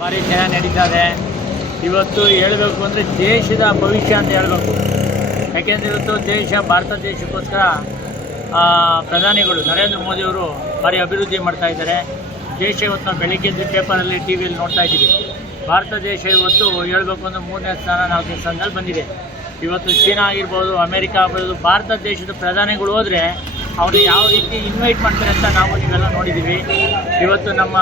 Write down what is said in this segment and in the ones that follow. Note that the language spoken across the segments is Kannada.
ಭಾರಿ ಜನ ನಡೀತಾ ಇದೆ ಇವತ್ತು ಹೇಳಬೇಕು ಅಂದರೆ ದೇಶದ ಭವಿಷ್ಯ ಅಂತ ಹೇಳಬೇಕು. ಯಾಕೆಂದರೆ ಇವತ್ತು ದೇಶ, ಭಾರತ ದೇಶಕ್ಕೋಸ್ಕರ ಪ್ರಧಾನಿಗಳು ನರೇಂದ್ರ ಮೋದಿಯವರು ಭಾರಿ ಅಭಿವೃದ್ಧಿ ಮಾಡ್ತಾ ಇದ್ದಾರೆ. ದೇಶ ಇವತ್ತು ನಾವು ಬೆಳಿಗ್ಗೆ ಎದ್ದು ಪೇಪರಲ್ಲಿ ಟಿ ವಿಯಲ್ಲಿ ನೋಡ್ತಾ ಇದ್ದೀವಿ. ಭಾರತ ದೇಶ ಇವತ್ತು ಹೇಳಬೇಕು ಅಂದರೆ ಮೂರನೇ ಸ್ಥಾನ ನಾಲ್ಕನೇ ಸ್ಥಾನದಲ್ಲಿ ಬಂದಿದೆ. ಇವತ್ತು ಚೀನಾ ಆಗಿರ್ಬೋದು, ಅಮೇರಿಕಾ ಆಗಿರ್ಬೋದು, ಭಾರತ ದೇಶದ ಪ್ರಧಾನಿಗಳು ಹೋದರೆ ಅವರು ಯಾವ ರೀತಿ ಇನ್ವೈಟ್ ಮಾಡ್ತಾರೆ ಅಂತ ನಾವು ನೀವೆಲ್ಲ ನೋಡಿದ್ದೀವಿ. ಇವತ್ತು ನಮ್ಮ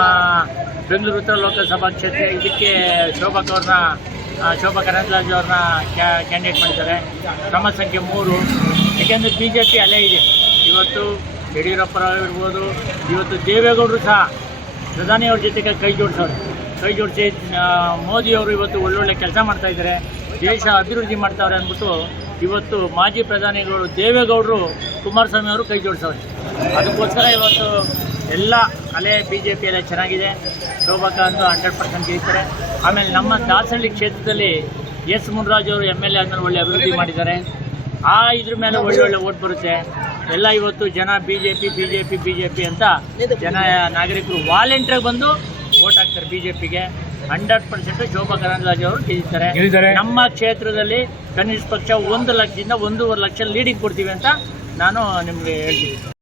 ಬೆಂಗಳೂರು ಉತ್ತರ ಲೋಕಸಭಾ ಕ್ಷೇತ್ರ, ಇದಕ್ಕೆ ಶೋಭಾ ಅವ್ರನ್ನ ಶೋಭಾ ಕರಂದ್ಲಾಜೆ ಅವ್ರನ್ನ ಕ್ಯಾಂಡಿಡೇಟ್ ಮಾಡಿದ್ದಾರೆ. ಕ್ರಮ ಸಂಖ್ಯೆ ಮೂರು. ಏಕೆಂದರೆ ಬಿ ಜೆ ಪಿ ಅಲ್ಲೇ ಇದೆ. ಇವತ್ತು ಯಡಿಯೂರಪ್ಪರವರಿರ್ಬೋದು ಇವತ್ತು ದೇವೇಗೌಡರು ಸಹ ಪ್ರಧಾನಿಯವ್ರ ಜೊತೆಗೆ ಕೈ ಜೋಡಿಸೋರು. ಕೈ ಜೋಡಿಸಿ ಮೋದಿಯವರು ಇವತ್ತು ಒಳ್ಳೊಳ್ಳೆ ಕೆಲಸ ಮಾಡ್ತಾಯಿದ್ದಾರೆ ದೇಶ ಅಭಿವೃದ್ಧಿ ಮಾಡ್ತಾವ್ರೆ ಅಂದ್ಬಿಟ್ಟು ಇವತ್ತು ಮಾಜಿ ಪ್ರಧಾನಿಗಳು ದೇವೇಗೌಡರು ಕುಮಾರಸ್ವಾಮಿ ಅವರು ಕೈ ಜೋಡಿಸವ್ರೆ ಅದಕ್ಕೋಸ್ಕರ ಇವತ್ತು ಎಲ್ಲ ಅಲೆ ಬಿ ಜೆ ಪಿ ಎಲ್ಲ ಚೆನ್ನಾಗಿದೆ. ಶೋಭಕ ಅಂತೂ ಹಂಡ್ರೆಡ್ ಪರ್ಸೆಂಟ್ ಗೆಲ್ತಾರೆ ಆಮೇಲೆ ನಮ್ಮ ದಾಸಹಳ್ಳಿ ಕ್ಷೇತ್ರದಲ್ಲಿ ಎಸ್ ಮುನ್ರಾಜ್ ಅವರು ಎಂ ಎಲ್ ಎ ಅಂದ್ರೆ ಒಳ್ಳೆ ಅಭಿವೃದ್ಧಿ ಮಾಡಿದ್ದಾರೆ. ಆ ಇದ್ರ ಮೇಲೆ ಒಳ್ಳೆ ಒಳ್ಳೆ ಓಟ್ ಬರುತ್ತೆ. ಎಲ್ಲ ಇವತ್ತು ಜನ B J P B J P B J P ಅಂತ ಜನ ನಾಗರಿಕರು ವಾಲೆಂಟ್ರಿಗೆ ಬಂದು ಓಟ್ ಹಾಕ್ತಾರೆ ಬಿ ಜೆ ಪಿಗೆ ಹಂಡ್ರೆಡ್ ಪರ್ಸೆಂಟ್ ಶೋಭಾ ಕರಂದ್ಲಾಜೆ ಅವರು ಗೆಲ್ತಾರೆ. ನಮ್ಮ ಕ್ಷೇತ್ರದಲ್ಲಿ ಕನಿಷ್ಠ ಪಕ್ಷ ಒಂದು ಲಕ್ಷದಿಂದ ಒಂದೂವರೆ ಲಕ್ಷ ಲೀಡಿಂಗ್ ಕೊಡ್ತೀವಿ ಅಂತ ನಾನು ನಿಮಗೆ ಹೇಳ್ತೀನಿ